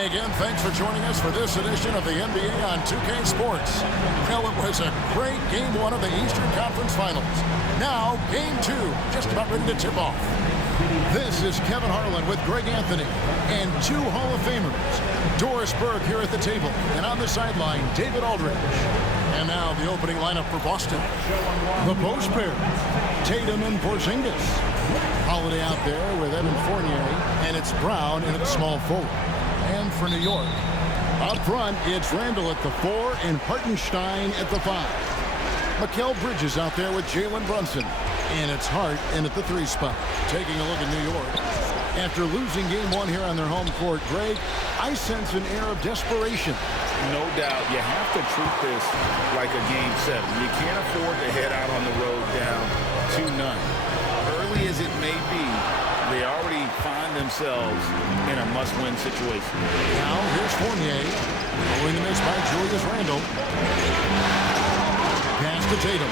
Hi again. Thanks for joining us for this edition of the NBA on 2K Sports. Well, it was a great Game 1 of the Eastern Conference Finals. Now, Game 2, just about ready to tip off. This is Kevin Harlan with Greg Anthony and two Hall of Famers. Doris Burke here at the table, and on the sideline, David Aldridge. And now the opening lineup for Boston. The post pair, Tatum and Porzingis. Holiday out there with Evan Fournier, and it's Brown in at small forward. And for New York, up front, it's Randall at the 4 and Hartenstein at the 5. Mikal Bridges out there with Jalen Brunson. And it's Hart in at the 3 spot. Taking a look at New York. After losing Game 1 here on their home court, Greg, I sense an air of desperation. No doubt. You have to treat this like a Game 7. You can't afford to head out on the road down 2-0. Early as it may be, they already find themselves in a must-win situation. Now, here's Fournier. Following the miss by Julius Randle. Pass to Tatum.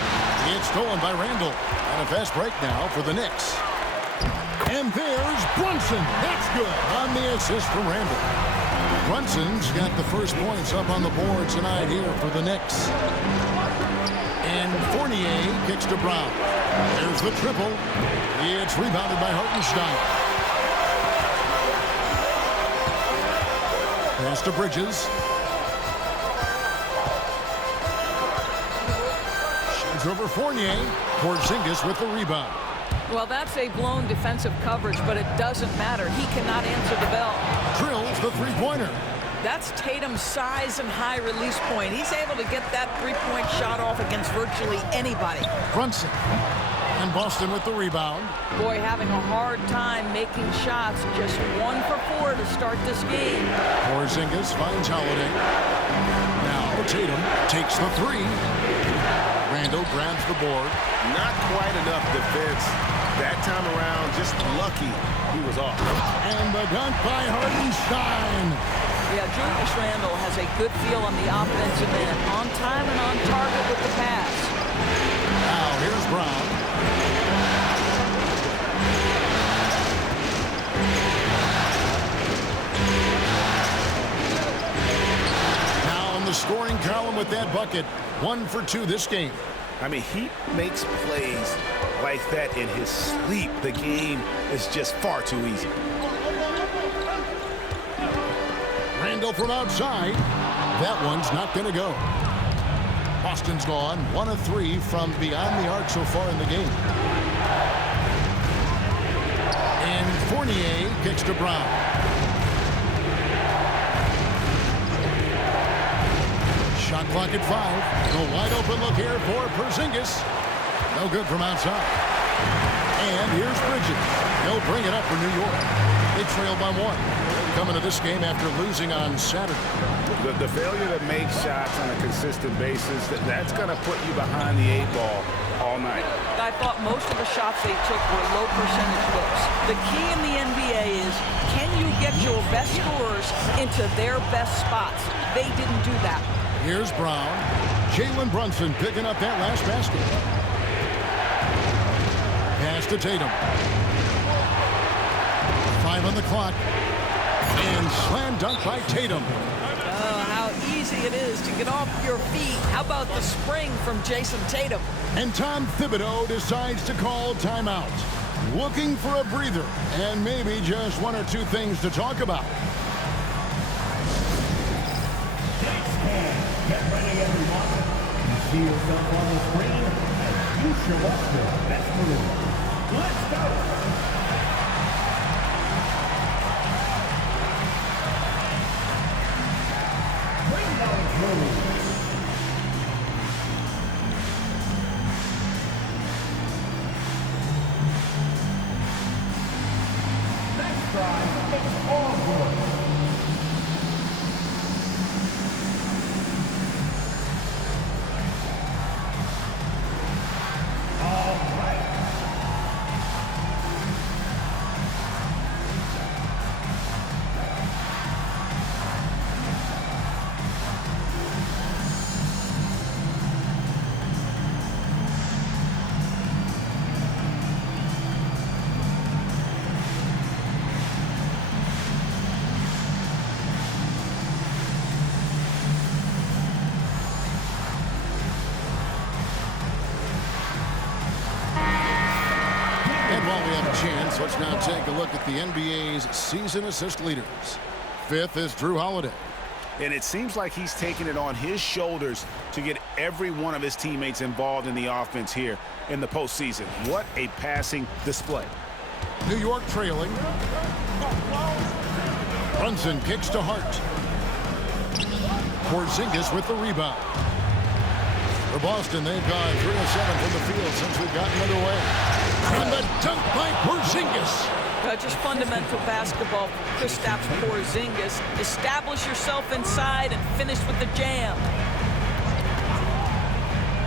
It's stolen by Randle. And a fast break now for the Knicks. And there's Brunson. That's good on the assist from Randle. Brunson's got the first points up on the board tonight here for the Knicks. And Fournier kicks to Brown. There's the triple. It's rebounded by Hartenstein. Pass to Bridges. Shoots over Fournier. Porzingis with the rebound. Well, that's a blown defensive coverage, but it doesn't matter. He cannot answer the bell. Drills the three-pointer. That's Tatum's size and high release point. He's able to get that three-point shot off against virtually anybody. Brunson. And Boston with the rebound. Boy, having a hard time making shots. Just 1 for 4 to start this game. Porzingis finds Holiday. Now Tatum takes the 3. Randle grabs the board. Not quite enough defense. That time around, just lucky he was off. And the dunk by Hartenstein. Yeah, Julius Randle has a good feel on the offensive end. On time and on target with the pass. Now here's Brown. Now in the scoring column with that bucket. 1 for 2 this game. I mean, he makes plays like that in his sleep. The game is just far too easy. Randle from outside. That one's not going to go. Boston's gone 1 of 3 from beyond the arc so far in the game. And Fournier kicks to Brown. Shot clock at 5. The wide open look here for Porzingis. No good from outside. And here's Bridges. He'll bring it up for New York. They trail by 1. Coming to this game after losing on Saturday. The failure to make shots on a consistent basis, that's going to put you behind the 8 ball all night. I thought most of the shots they took were low percentage looks. The key in the NBA is, can you get your best scorers into their best spots? They didn't do that. Here's Brown. Jalen Brunson picking up that last basket. Pass to Tatum. 5 on the clock. And slam dunk by Tatum. Oh, how easy it is to get off your feet. How about the spring from Jason Tatum? And Tom Thibodeau decides to call timeout. Looking for a breather and maybe just 1 or 2 things to talk about. Get ready, everyone. You see yourself on the screen, and you should watch the best move. Let's go. Bring those moves. Next try, it's all good. And while we have a chance, let's now take a look at the NBA's season assist leaders. 5th is Jrue Holiday. And it seems like he's taking it on his shoulders to get every one of his teammates involved in the offense here in the postseason. What a passing display. New York trailing. Brunson kicks to Hart. Porzingis with the rebound. For Boston, they've gone 3 of 7 from the field since we've gotten underway. And the dunk by Porzingis. Just fundamental basketball for Kristaps Porzingis. Establish yourself inside and finish with the jam.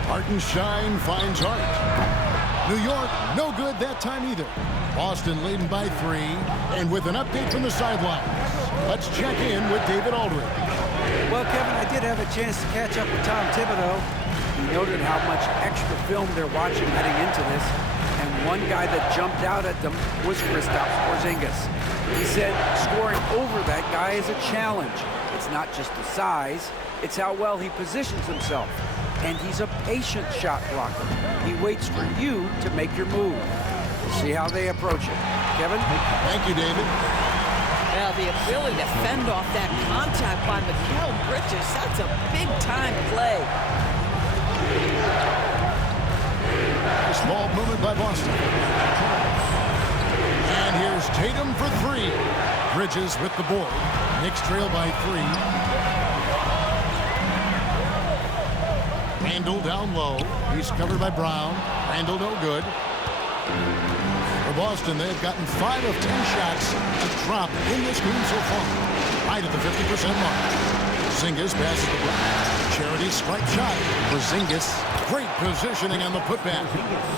Hartenstein finds Hart. New York, no good that time either. Boston leading by 3, and with an update from the sidelines, let's check in with David Aldridge. Well, Kevin, I did have a chance to catch up with Tom Thibodeau. He noted how much extra film they're watching heading into this, and one guy that jumped out at them was Kristaps Porzingis. He said scoring over that guy is a challenge. It's not just the size, it's how well he positions himself. And he's a patient shot blocker. He waits for you to make your move. We'll see how they approach it. Kevin? Thank you, David. Now, the ability to fend off that contact by Mikal Bridges, that's a big-time play. Small movement by Boston. And here's Tatum for 3. Bridges with the board. Knicks trail by 3. Randall down low. He's covered by Brown. Randall no good. For Boston, they've gotten 5 of 10 shots to drop in this game so far. Right at the 50% mark. Porzingis passes the block. Charity stripe shot. Porzingis, great positioning on the putback.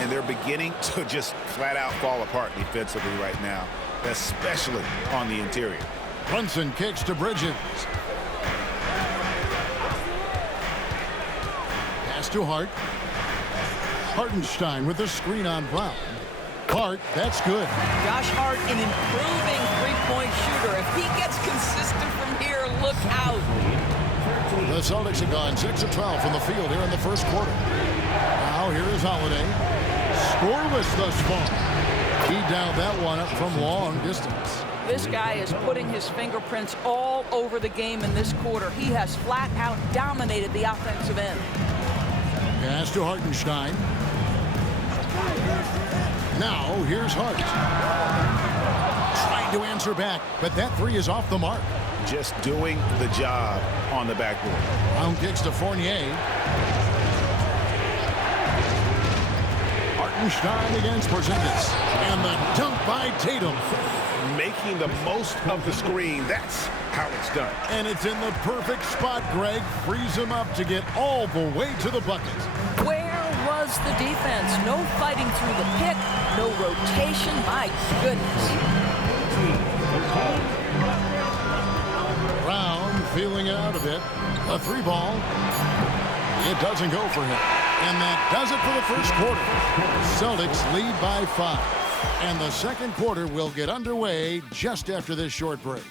And they're beginning to just flat out fall apart defensively right now, especially on the interior. Brunson kicks to Bridges. Pass to Hart. Hartenstein with a screen on Brown. Hart, that's good. Josh Hart, an improving three-point shooter. If he gets consistent from here, look out. The Celtics have gone 6 of 12 from the field here in the first quarter. Now here is Holiday. Scoreless thus far. He dialed that one up from long distance. This guy is putting his fingerprints all over the game in this quarter. He has flat out dominated the offensive end. Pass to Hartenstein. Now here's Hart. Trying to answer back, but that 3 is off the mark. Just doing the job on the backboard. Brown kicks to Fournier. Hartenstein against Porzingis. And the dunk by Tatum. Making the most of the screen. That's how it's done. And it's in the perfect spot, Greg. Frees him up to get all the way to the bucket. Where was the defense? No fighting through the pick, no rotation. My goodness. Brown feeling out a bit. A 3-ball. It doesn't go for him. And that does it for the first quarter. Celtics lead by 5. And the second quarter will get underway just after this short break.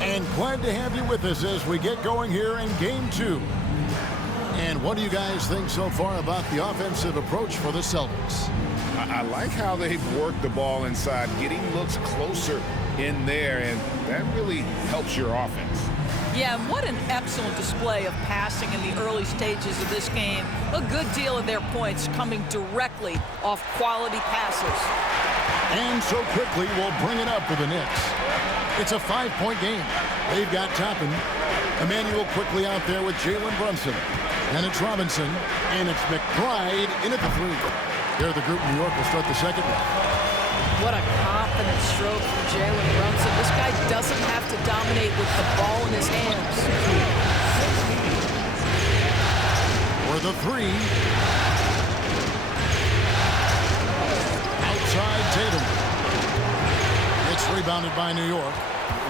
And glad to have you with us as we get going here in Game 2. And what do you guys think so far about the offensive approach for the Celtics? I like how they've worked the ball inside, getting looks closer in there, and that really helps your offense. Yeah, and what an excellent display of passing in the early stages of this game. A good deal of their points coming directly off quality passes. And so quickly, we'll bring it up for the Knicks. It's a 5-point game. They've got Toppin. Emmanuel quickly out there with Jalen Brunson. And it's Robinson. And it's McBride in at the 3. There, the group in New York will start the second one. What a confident stroke from Jalen Brunson. This guy doesn't have to dominate with the ball in his hands. For the 3. Outside Tatum. It's rebounded by New York.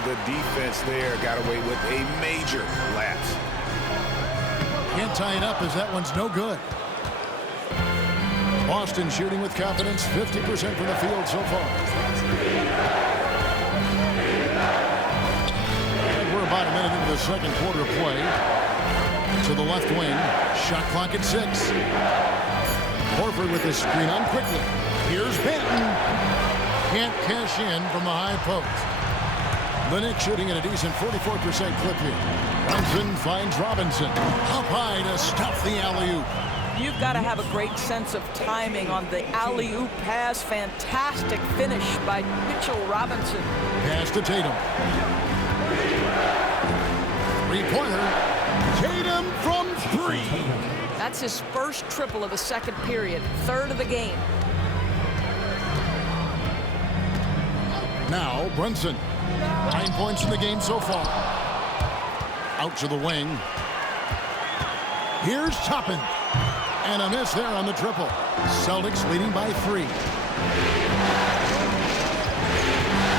The defense there got away with a major lapse. Can't tie it up as that one's no good. Boston shooting with confidence, 50% from the field so far. And we're about a minute into the second quarter of play. To the left wing. Shot clock at 6. Horford with the screen on quickly. Here's Banton. Can't cash in from the high post. The Knicks shooting at a decent 44% clip here. Brunson finds Robinson. Up high to stuff the alley-oop. You've got to have a great sense of timing on the alley-oop pass. Fantastic finish by Mitchell Robinson. Pass to Tatum. Three-pointer. Tatum from 3. That's his first triple of the second period. Third of the game. Now Brunson. 9 points in the game so far. Out to the wing. Here's Toppin. And a miss there on the triple. Celtics leading by 3.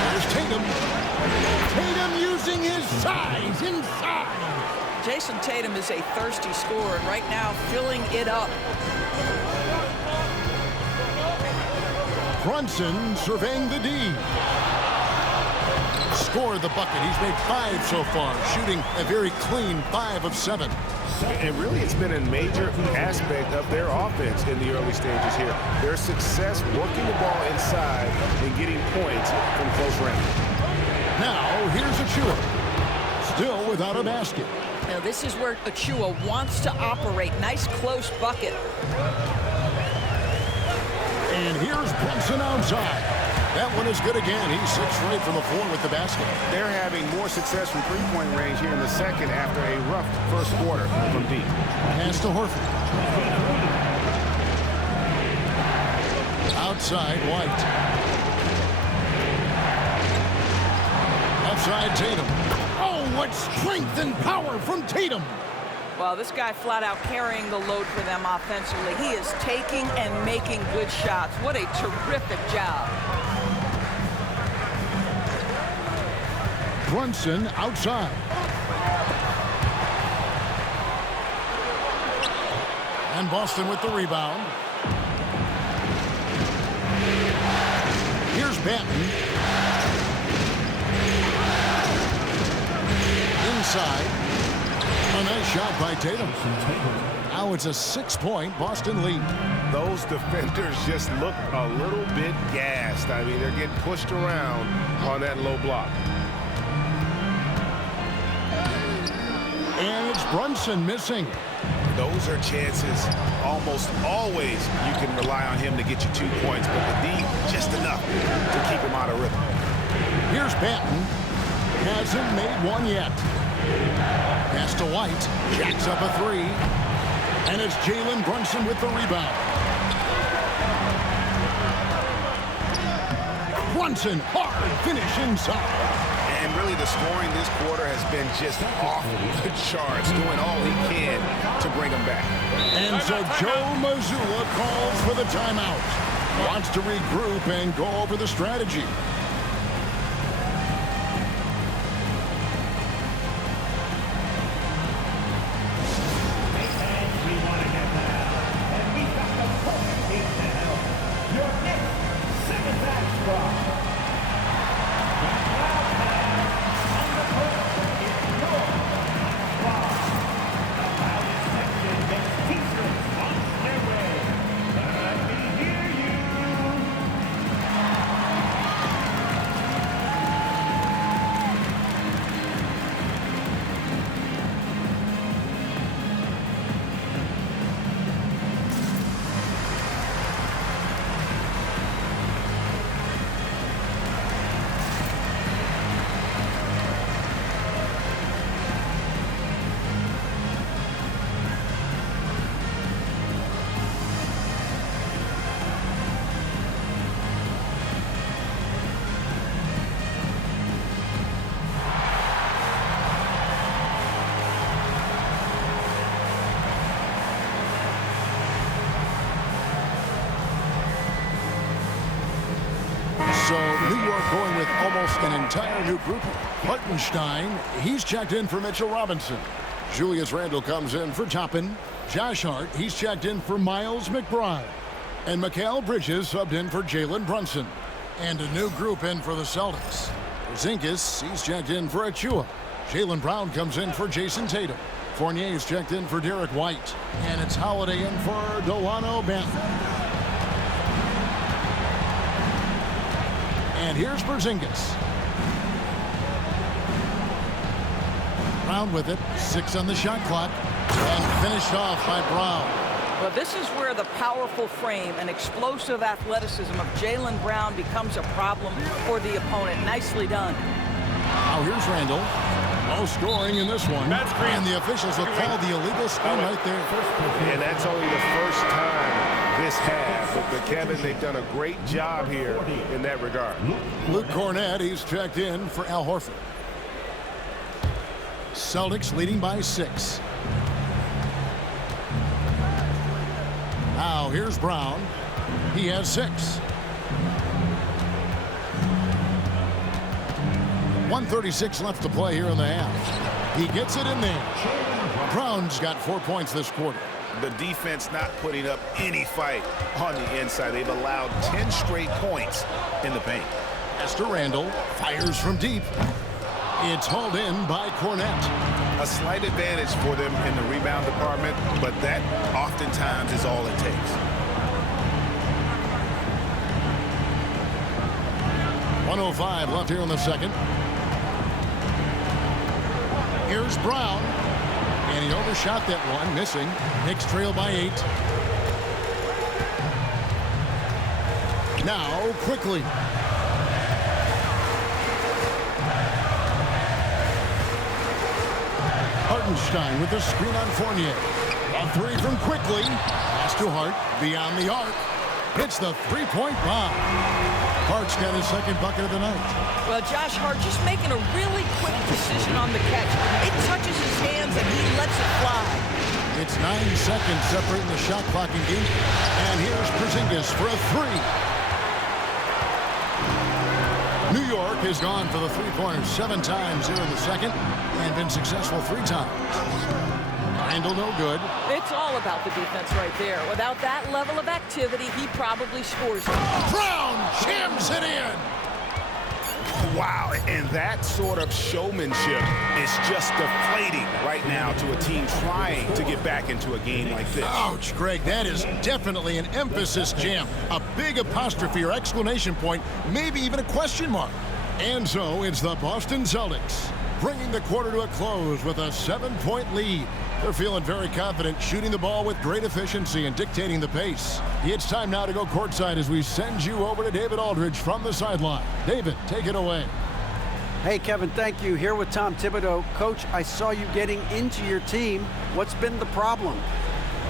Here's Tatum. Tatum using his size inside. Jason Tatum is a thirsty scorer, and right now filling it up. Brunson surveying the D. Scored the bucket. He's made 5 so far, shooting a very clean 5 of 7. And really, it's been a major aspect of their offense in the early stages here. Their success working the ball inside and getting points from close range. Now, here's Achua. Still without a basket. Now, this is where Achua wants to operate. Nice close bucket. And here's Brunson outside. That one is good again. He's 6 straight from the floor with the basket. They're having more success from three-point range here in the second after a rough first quarter from deep. Pass to Horford. Outside, White. Outside, Tatum. Oh, what strength and power from Tatum. Well, this guy flat out carrying the load for them offensively. He is taking and making good shots. What a terrific job. Brunson outside. And Boston with the rebound. Here's Banton. Inside. A nice shot by Tatum. Now it's a 6-point Boston lead. Those defenders just look a little bit gassed. I mean, they're getting pushed around on that low block. And it's Brunson missing. Those are chances almost always you can rely on him to get you 2 points, but the D just enough to keep him out of rhythm. Here's Banton. Hasn't made one yet. Pass to White. Jacks up a 3. And it's Jalen Brunson with the rebound. Brunson, hard finish inside. And really the scoring this quarter has been just off the charts, doing all he can to bring him back. And so Joe Mazzulla calls for the timeout. Wants to regroup and go over the strategy. So New York going with almost an entire new group. Hartenstein, he's checked in for Mitchell Robinson. Julius Randle comes in for Toppin. Josh Hart, he's checked in for Miles McBride. And Mikal Bridges subbed in for Jalen Brunson. And a new group in for the Celtics. Porzingis, he's checked in for Achua. Jaylen Brown comes in for Jason Tatum. Fournier's checked in for Derek White. And it's Holiday in for Delano Banton. And here's Porzingis. Brown with it. 6 on the shot clock. And finished off by Brown. Well, this is where the powerful frame and explosive athleticism of Jaylen Brown becomes a problem for the opponent. Nicely done. Now here's Randle. No scoring in this one. And the officials will call the illegal screen right there. And that's only the first time this half. But Kevin, they've done a great job here in that regard. Luke Cornett, he's checked in for Al Horford. Celtics leading by 6. Now here's Brown. He has 6. 1:36 left to play here in the half. He gets it in there. Brown's got 4 points this quarter. The defense not putting up any fight on the inside. They've allowed 10 straight points in the paint. Esther Randle fires from deep. It's hauled in by Cornett. A slight advantage for them in the rebound department, but that oftentimes is all it takes. 1:05 left here in the second. Here's Brown. And he overshot that one, missing. Knicks trail by 8. Now, quickly. Hartenstein with the screen on Fournier. A 3 from Quickly. Pass to Hart. Beyond the arc. Hits the three-point bomb. Hart's got his second bucket of the night. Well, Josh Hart just making a really quick decision on the catch. It touches his hands and he lets it fly. It's 9 seconds separating the shot clock and game. And here's Porzingis for a 3. New York has gone for the three-pointers 7 times here in the second and been successful 3 times. Randle no good. It's all about the defense right there. Without that level of activity, he probably scores it. Brown jams it in. Wow, and that sort of showmanship is just deflating right now to a team trying to get back into a game like this. Ouch, Greg, that is definitely an emphasis jam. A big apostrophe or exclamation point, maybe even a question mark. And so it's the Boston Celtics bringing the quarter to a close with a 7-point lead. They're feeling very confident, shooting the ball with great efficiency and dictating the pace. It's time now to go courtside as we send you over to David Aldridge from the sideline. David, take it away. Hey, Kevin, thank you. Here with Tom Thibodeau. Coach, I saw you getting into your team. What's been the problem?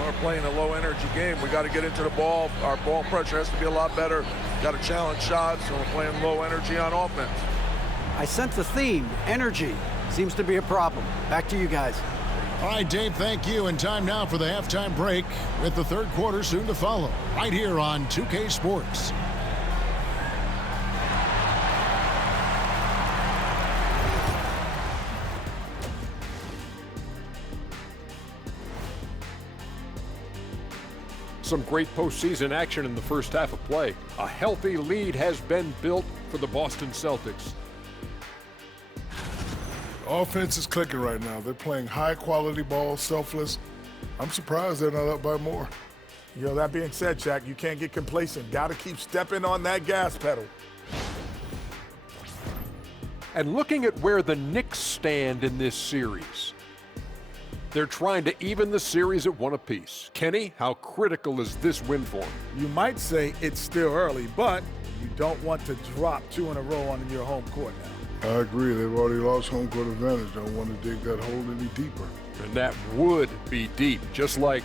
We're playing a low-energy game. We got to get into the ball. Our ball pressure has to be a lot better. Got to challenge shots, and we're playing low energy on offense. I sense a theme. Energy seems to be a problem. Back to you guys. All right, Dave, thank you. And time now for the halftime break with the third quarter soon to follow right here on 2K Sports. Some great postseason action in the first half of play. A healthy lead has been built for the Boston Celtics. Offense is clicking right now. They're playing high-quality ball, selfless. I'm surprised they're not up by more. You know, that being said, Shaq, you can't get complacent. Got to keep stepping on that gas pedal. And looking at where the Knicks stand in this series, they're trying to even the series at 1 apiece. Kenny, how critical is this win for them? You might say it's still early, but you don't want to drop 2 in a row on your home court now. I agree. They've already lost home court advantage. Don't want to dig that hole any deeper. And that would be deep, just like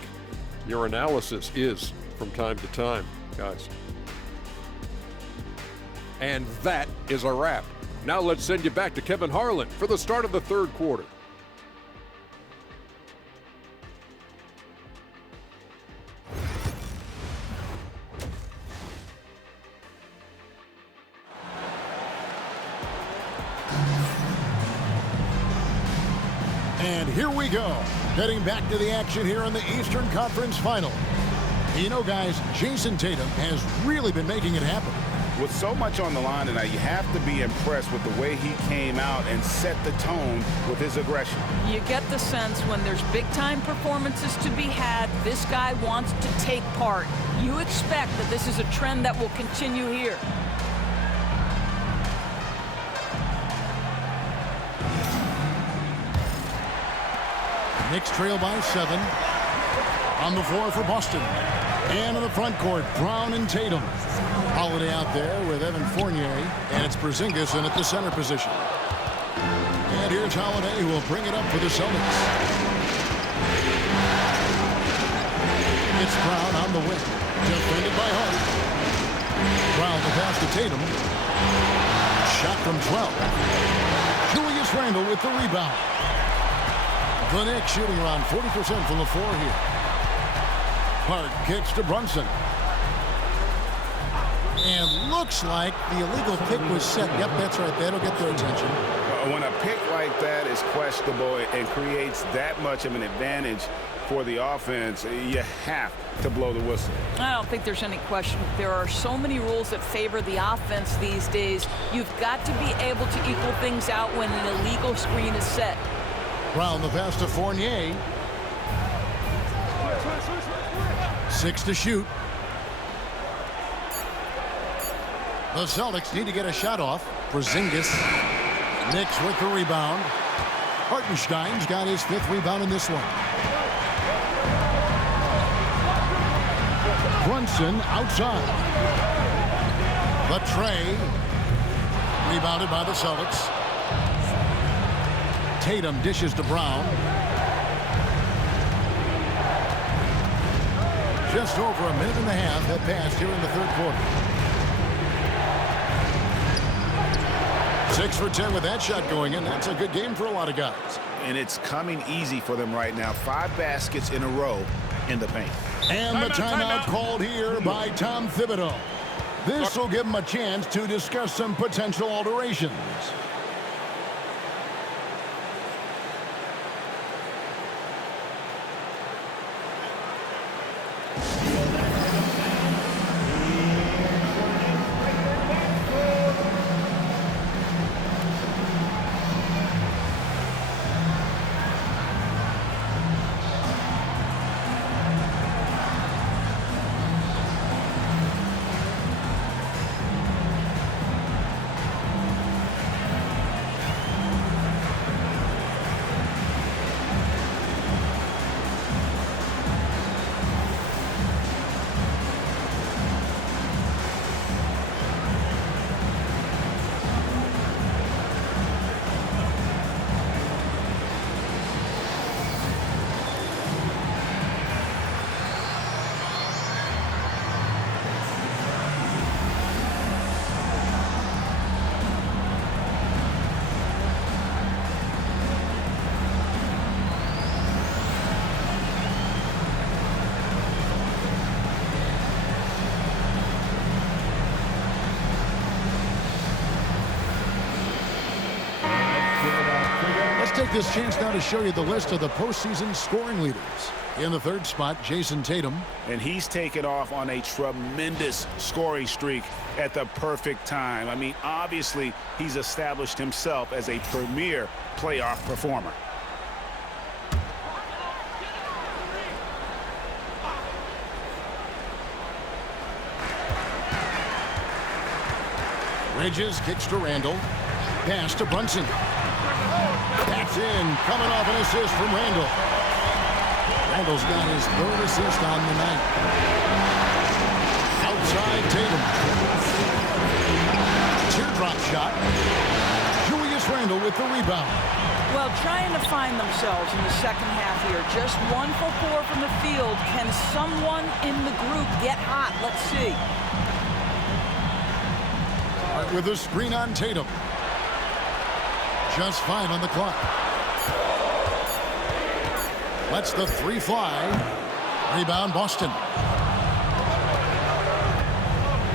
your analysis is from time to time, guys. And that is a wrap. Now let's send you back to Kevin Harlan for the start of the third quarter. And here we go. Heading back to the action here in the Eastern Conference Final. You know, guys, Jason Tatum has really been making it happen. With so much on the line tonight, you have to be impressed with the way he came out and set the tone with his aggression. You get the sense when there's big-time performances to be had, this guy wants to take part. You expect that this is a trend that will continue here. Knicks trail by 7. On the floor for Boston. And in the front court, Brown and Tatum. Holiday out there with Evan Fournier, and it's Porzingis in at the center position. And here's Holiday, who will bring it up for the Celtics. It's Brown on the wing, defended by Hart. Brown the pass to Tatum. Shot from 12. Julius Randle with the rebound. The Knicks shooting around 40% from the floor here. Hart kicks to Brunson. And looks like the illegal kick was set. Yep, that's right. That'll get their attention. When a pick like that is questionable and creates that much of an advantage for the offense, you have to blow the whistle. I don't think there's any question. There are so many rules that favor the offense these days. You've got to be able to equal things out when an illegal screen is set. Brown the pass to Fournier. 6 to shoot. The Celtics need to get a shot off. Porzingis. Knicks with the rebound. Hartenstein's got his 5th rebound in this one. Brunson outside. The tray. Rebounded by the Celtics. Tatum dishes to Brown. Just over a minute and a half have passed here in the third quarter. 6 for 10 with that shot going in. That's a good game for a lot of guys. And it's coming easy for them right now. 5 baskets in a row in the paint. And the timeout called here by Tom Thibodeau. This will give him a chance to discuss some potential alterations. Take this chance now to show you the list of the postseason scoring leaders. In the third spot, Jason Tatum. And he's taken off on a tremendous scoring streak at the perfect time. I mean, obviously, he's established himself as a premier playoff performer. Bridges kicks to Randle. Pass to Brunson. That's in. Coming off an assist from Randle. Randle's got his 3rd assist on the night. Outside Tatum. Teardrop shot. Julius Randle with the rebound. Well, trying to find themselves in the second half here. Just 1 for 4 from the field. Can someone in the group get hot? Let's see. With a screen on Tatum. Just 5 on the clock. Lets the 3 fly. Rebound Boston.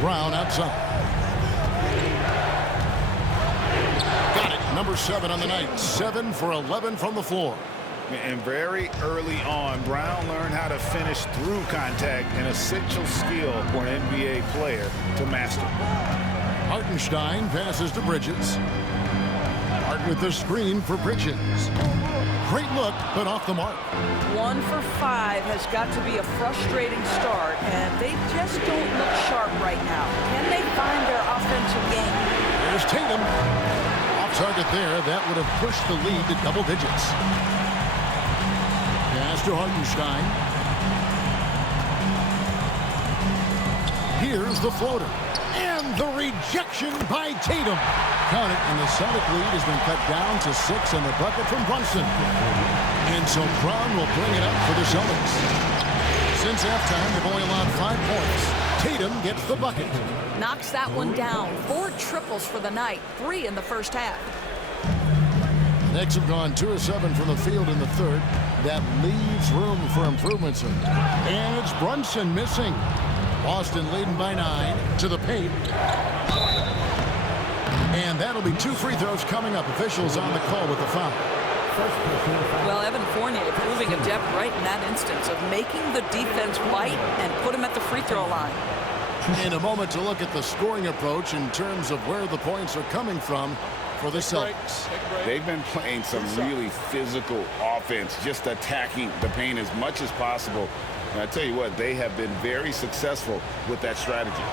Brown outside. Got it. Number 7 on the night. 7 for 11 from the floor. And very early on, Brown learned how to finish through contact, an essential skill for an NBA player to master. Hartenstein passes to Bridges. Hart with the screen for Bridges. Great look, but off the mark. 1 for 5 has got to be a frustrating start, and they just don't look sharp right now. Can they find their offensive game? There's Tatum. Off target there. That would have pushed the lead to double digits. Pass to Hartenstein. Here's the floater. And the rejection by Tatum. Count it, and the Celtic lead has been cut down to 6 in the bucket from Brunson. And so Brown will bring it up for the Celtics. Since halftime, they've only allowed 5 points. Tatum gets the bucket. Knocks that one down. 4 triples for the night, 3 in the first half. The Knicks have gone 2 of 7 from the field in the third. That leaves room for improvements. And it's Brunson missing. Boston leading by 9 to the paint. And that'll be 2 free throws coming up. Officials on the call with the foul. Well, Evan Fournier proving a depth right in that instance of making the defense bite and put him at the free throw line. In a moment to look at the scoring approach in terms of where the points are coming from for the Celtics. They've been playing some really physical offense, just attacking the paint as much as possible. And I tell you what, they have been very successful with that strategy.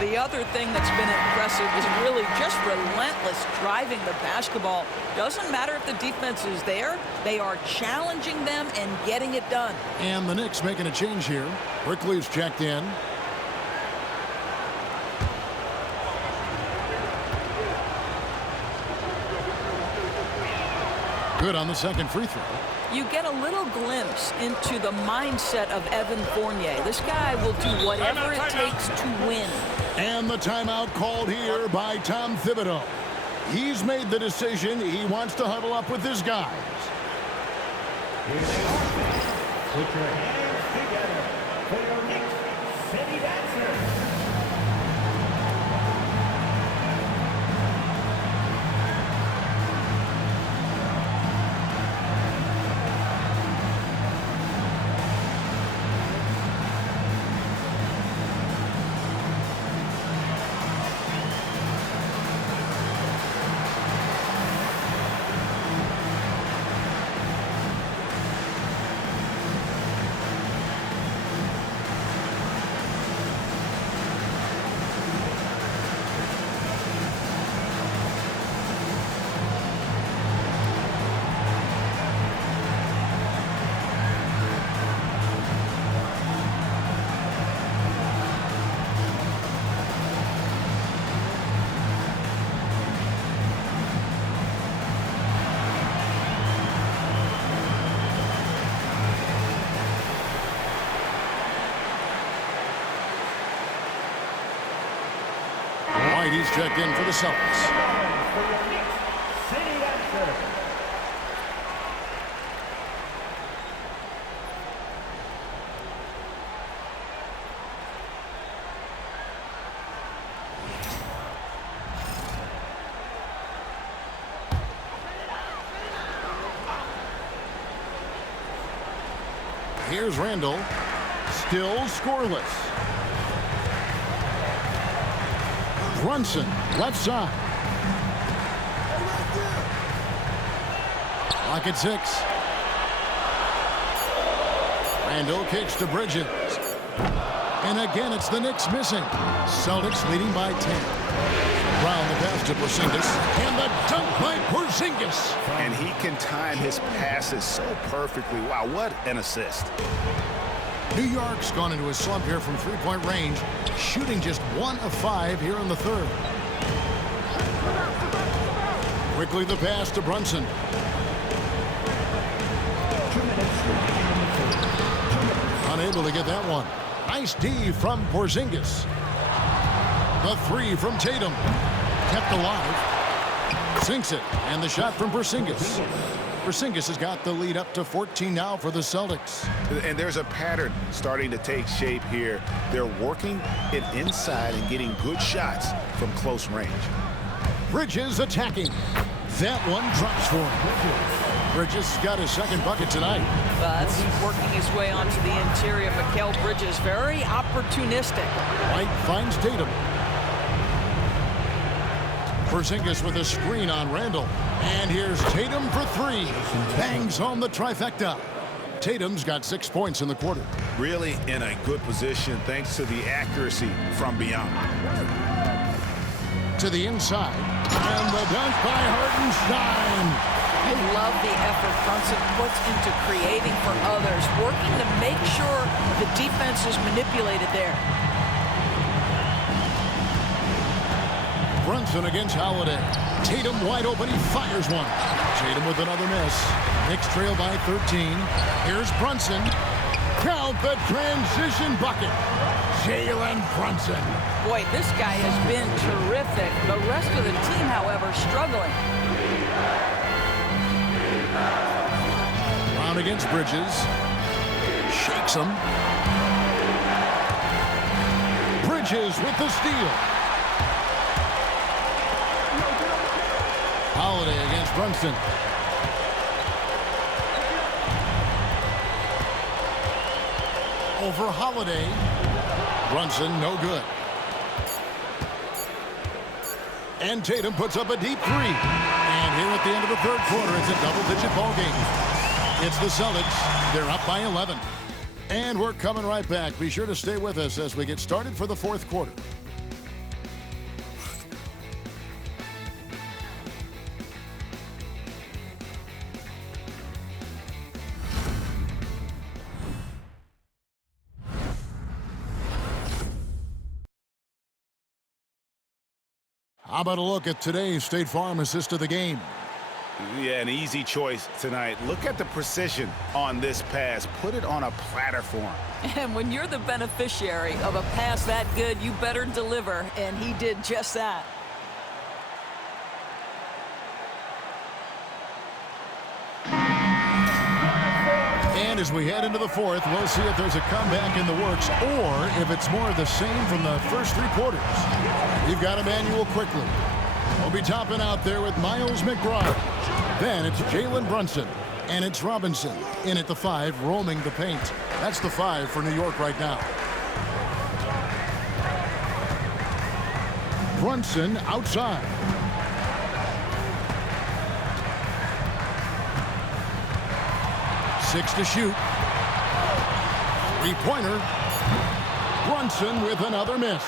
The other thing that's been impressive is really just relentless driving the basketball. Doesn't matter if the defense is there, they are challenging them and getting it done. And the Knicks making a change here. Brickley's checked in. Good on the second free throw. You get a little glimpse into the mindset of Evan Fournier. This guy will do whatever it takes to win. And the timeout called here by Tom Thibodeau. He's made the decision. He wants to huddle up with his guys. Put your hands together for your Knicks City Dancers. He's checked in for the Celtics. Here's Randall, still scoreless. Brunson, left side. Clock at 6. Randall kicks to Bridges. And again, it's the Knicks missing. Celtics leading by 10. Brown the pass to Porzingis. And the dunk by Porzingis. And he can time his passes so perfectly. Wow, what an assist. New York's gone into a slump here from three-point range, shooting just 1 of 5 here in the third. Quickly the pass to Brunson. Unable to get that one. Nice D from Porzingis. The 3 from Tatum. Kept alive. Sinks it. And the shot from Porzingis. Porzingis has got the lead up to 14 now for the Celtics. And there's a pattern starting to take shape here. They're working it inside and getting good shots from close range. Bridges attacking. That one drops for him. Bridges got his second bucket tonight. That's working his way onto the interior. Mikal Bridges, very opportunistic. White finds Tatum. Porzingis with a screen on Randall. And here's Tatum for three. Bangs home the trifecta. Tatum's got 6 points in the quarter. Really in a good position thanks to the accuracy from beyond. To the inside. And the dunk by Hartenstein. I love the effort Brunson puts into creating for others, working to make sure the defense is manipulated there. Brunson against Holiday. Tatum wide open. He fires one. Tatum with another miss. Knicks trail by 13. Here's Brunson. Count the transition bucket. Jalen Brunson. Boy, this guy has been terrific. The rest of the team, however, struggling. Brown against Bridges. Shakes him. Bridges with the steal. Holiday against Brunson. Over Holiday. Brunson, no good. And Tatum puts up a deep three. And here at the end of the third quarter, it's a double-digit ball game. It's the Celtics. They're up by 11. And we're coming right back. Be sure to stay with us as we get started for the fourth quarter. How about a look at today's State Farm assist of the game? Yeah, an easy choice tonight. Look at the precision on this pass. Put it on a platter for him. And when you're the beneficiary of a pass that good, you better deliver, and he did just that. And as we head into the fourth, we'll see if there's a comeback in the works or if it's more of the same from the first three quarters. We've got Emmanuel quickly. We'll be topping out there with Miles McBride. Then it's Jalen Brunson. And it's Robinson in at the 5, roaming the paint. That's the 5 for New York right now. Brunson outside. Six to shoot. Three-pointer. Brunson with another miss.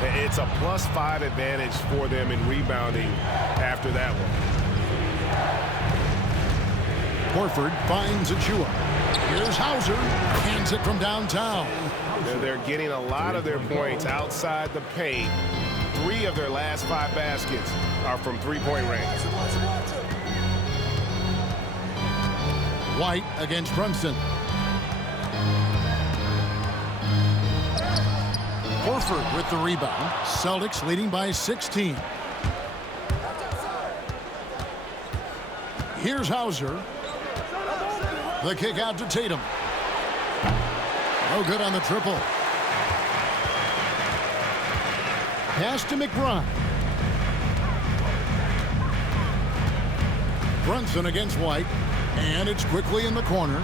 It's a +5 advantage for them in rebounding after that one. Horford finds Achua. Here's Hauser. Hands it from downtown. They're getting a lot of their points outside the paint. 3 of their last 5 baskets are from three-point range. White against Brunson. Horford with the rebound. Celtics leading by 16. Here's Hauser. The kick out to Tatum. No good on the triple. Pass to McBride. Brunson against White. And it's quickly in the corner.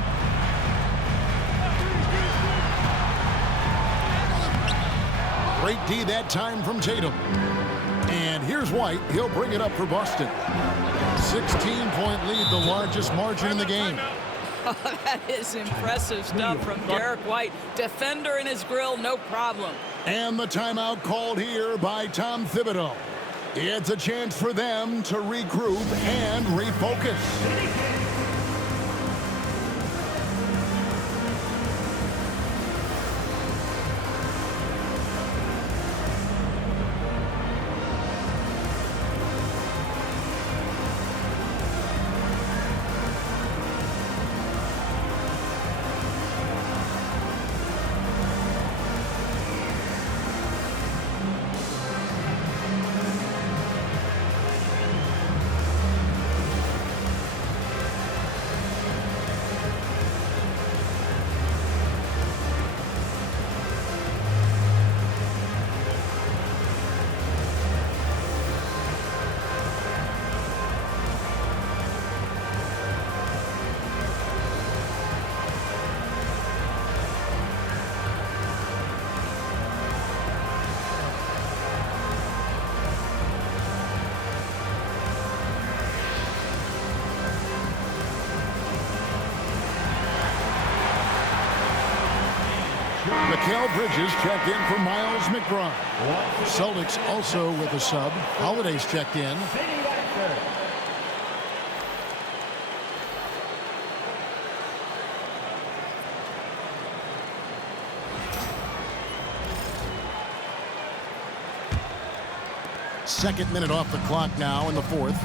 Great D that time from Tatum. And here's White. He'll bring it up for Boston. 16-point lead, the largest margin in the game. That is impressive stuff from Derek White. Defender in his grill, no problem. And the timeout called here by Tom Thibodeau. It's a chance for them to regroup and refocus. Mikal Bridges checked in for Miles McBride. Celtics also with a sub. Holiday's checked in. Second minute off the clock now in the fourth.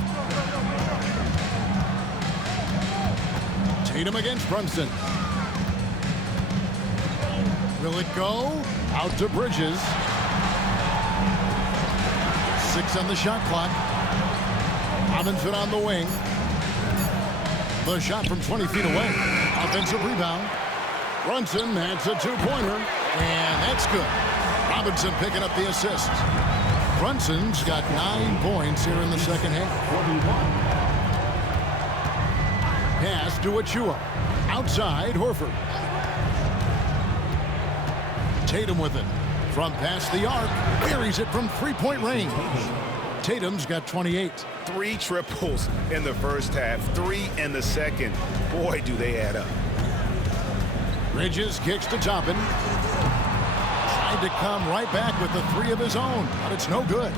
Tatum against Brunson. Will it go? Out to Bridges. 6 on the shot clock. Robinson on the wing. The shot from 20 feet away. Offensive rebound. Brunson adds a two-pointer, and that's good. Robinson picking up the assist. Brunson's got 9 points here in the second half. Pass to Achiuwa. Outside, Horford. Tatum with it. From past the arc. Buries it from three-point range. Tatum's got 28. 3 triples in the first half, 3 in the second. Boy, do they add up. Bridges kicks to Toppin. Tried to come right back with the 3 of his own, but it's no good.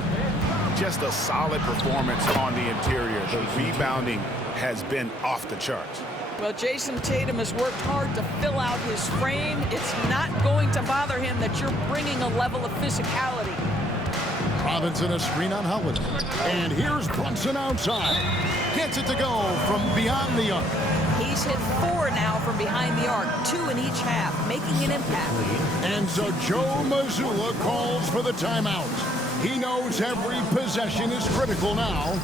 Just a solid performance on the interior. The rebounding has been off the charts. Well, Jason Tatum has worked hard to fill out his frame. It's not going to bother him that you're bringing a level of physicality. Robinson a screen on Holiday. And here's Brunson outside. Gets it to go from beyond the arc. He's hit 4 now from behind the arc, 2 in each half, making an impact. And so Joe Mazzulla calls for the timeout. He knows every possession is critical now.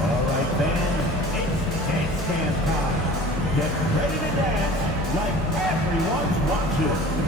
All right, fans, can't stand high. Get ready to dance like everyone's watching.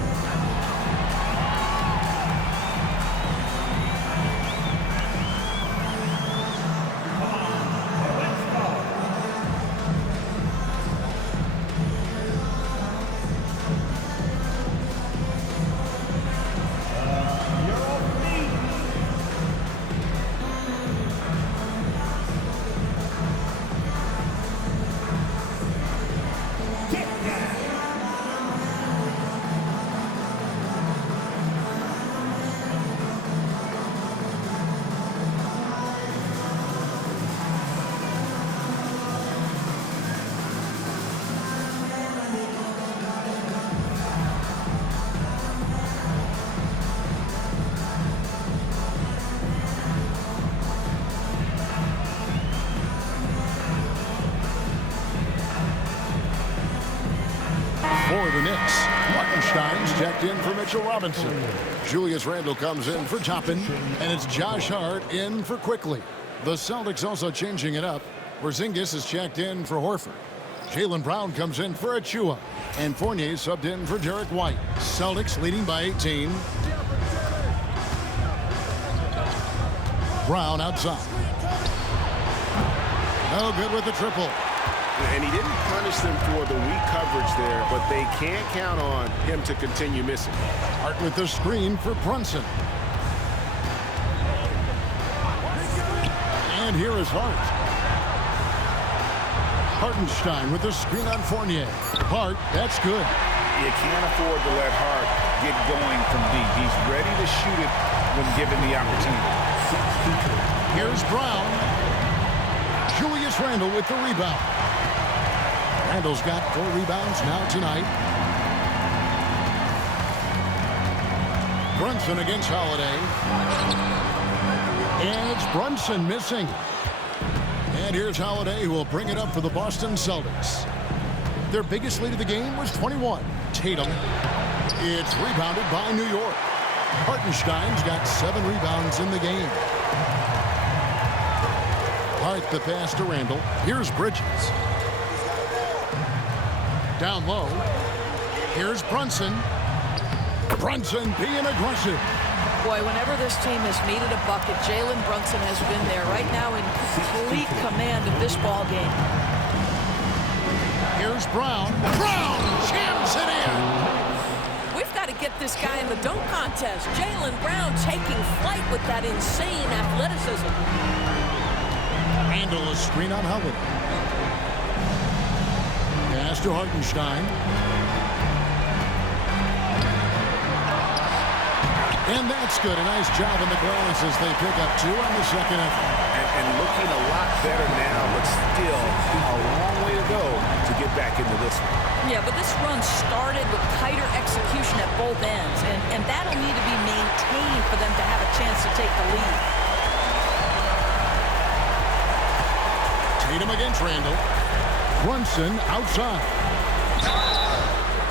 For the Knicks, Martenstein's checked in for Mitchell Robinson. Julius Randle comes in for Toppin, and it's Josh Hart in for Quickly. The Celtics also changing it up. Porzingis is checked in for Horford. Jaylen Brown comes in for Achiuwa, and Fournier subbed in for Derek White. Celtics leading by 18. Brown outside. No good with the triple. And he didn't punish them for the weak coverage there, but they can't count on him to continue missing. Hart with the screen for Brunson. And here is Hart. Hartenstein with the screen on Fournier. Hart, that's good. You can't afford to let Hart get going from deep. He's ready to shoot it when given the opportunity. Here's Brown. Julius Randle with the rebound. Randle's got 4 rebounds now tonight. Brunson against Holiday. And it's Brunson missing. And here's Holiday, who will bring it up for the Boston Celtics. Their biggest lead of the game was 21. Tatum. It's rebounded by New York. Hartenstein's got 7 rebounds in the game. Hart the pass to Randle. Here's Bridges. Down low. Here's Brunson. Brunson being aggressive. Boy, whenever this team has needed a bucket, Jalen Brunson has been there right now in complete command of this ball game. Here's Brown. Brown jams it in. We've got to get this guy in the dunk contest. Jaylen Brown taking flight with that insane athleticism. Randle a screen on Howard. Pass to Hartenstein. And that's good. A nice job in the glass as they pick up 2 on the second effort. And looking a lot better now, but still a long way to go to get back into this one. Yeah, but this run started with tighter execution at both ends, and that'll need to be maintained for them to have a chance to take the lead. Tatum against Randall. Brunson outside.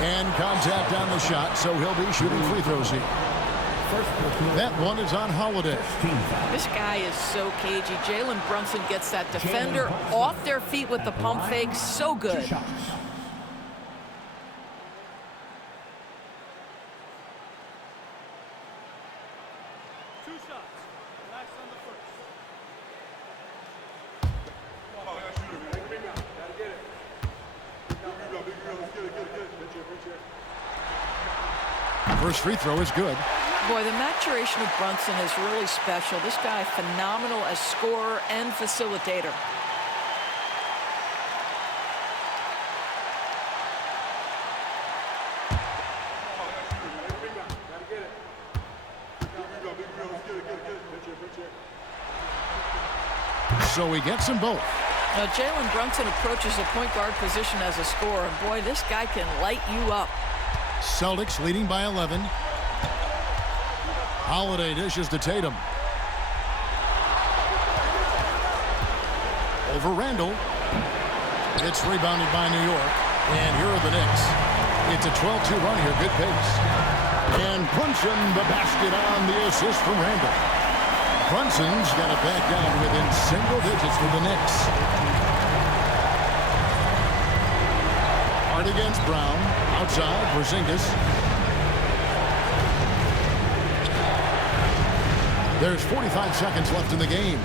And contact on the shot, so he'll be shooting free throws here. That one is on Holiday. This guy is so cagey. Jalen Brunson gets that defender off their feet with the pump fake. So good. First free throw is good. Boy, the maturation of Brunson is really special. This guy, phenomenal as scorer and facilitator. So he gets them both. Now, Jalen Brunson approaches the point guard position as a scorer. And boy, this guy can light you up. Celtics leading by 11. Holiday dishes to Tatum. Over Randall. It's rebounded by New York. And here are the Knicks. It's a 12-2 run here. Good pace. And Brunson, the basket on the assist from Randall. Brunson's got it back down within single digits for the Knicks. Hart against Brown. Outside, Porzingis. There's 45 seconds left in the game.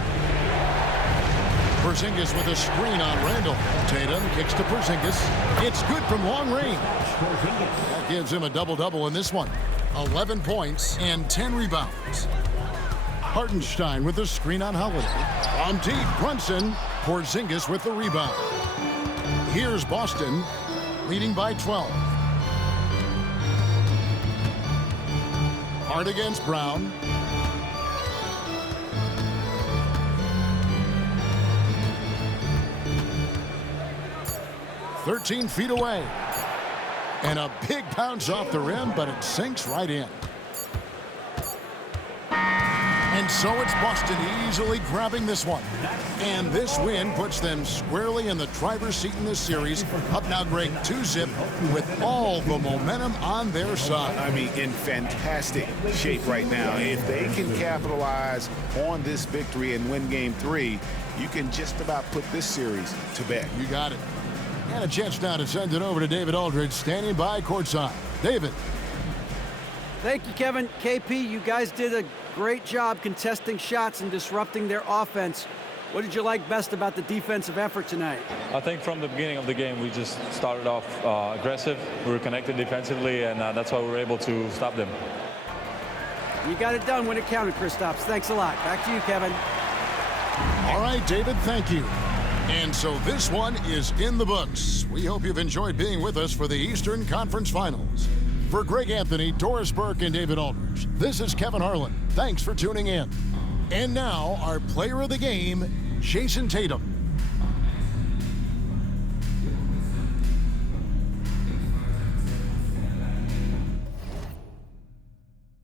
Porzingis with a screen on Randall. Tatum kicks to Porzingis. It's good from long range. That gives him a double-double in this one. 11 points and 10 rebounds. Hartenstein with the screen on Holiday. On deep, Brunson. Porzingis with the rebound. Here's Boston, leading by 12. Hart against Brown. "13 feet away. And a big bounce off the rim, but it sinks right in. And so it's Boston easily grabbing this one. And this win puts them squarely in the driver's seat in this series. Up now, Greg, 2-zip with all the momentum on their side. I mean, in fantastic shape right now. If they can capitalize on this victory and win Game 3, you can just about put this series to bed. You got it. And a chance now to send it over to David Aldridge, standing by courtside. David. Thank you, Kevin. KP, you guys did a great job contesting shots and disrupting their offense. What did you like best about the defensive effort tonight? I think from the beginning of the game, we just started off aggressive. We were connected defensively, and that's why we were able to stop them. You got it done when it counted, Kristaps. Thanks a lot. Back to you, Kevin. All right, David, thank you. And so this one is in the books. We hope you've enjoyed being with us for the Eastern Conference Finals. For Greg Anthony, Doris Burke, and David Aldridge, this is Kevin Harlan. Thanks for tuning in. And now, our player of the game, Jason Tatum.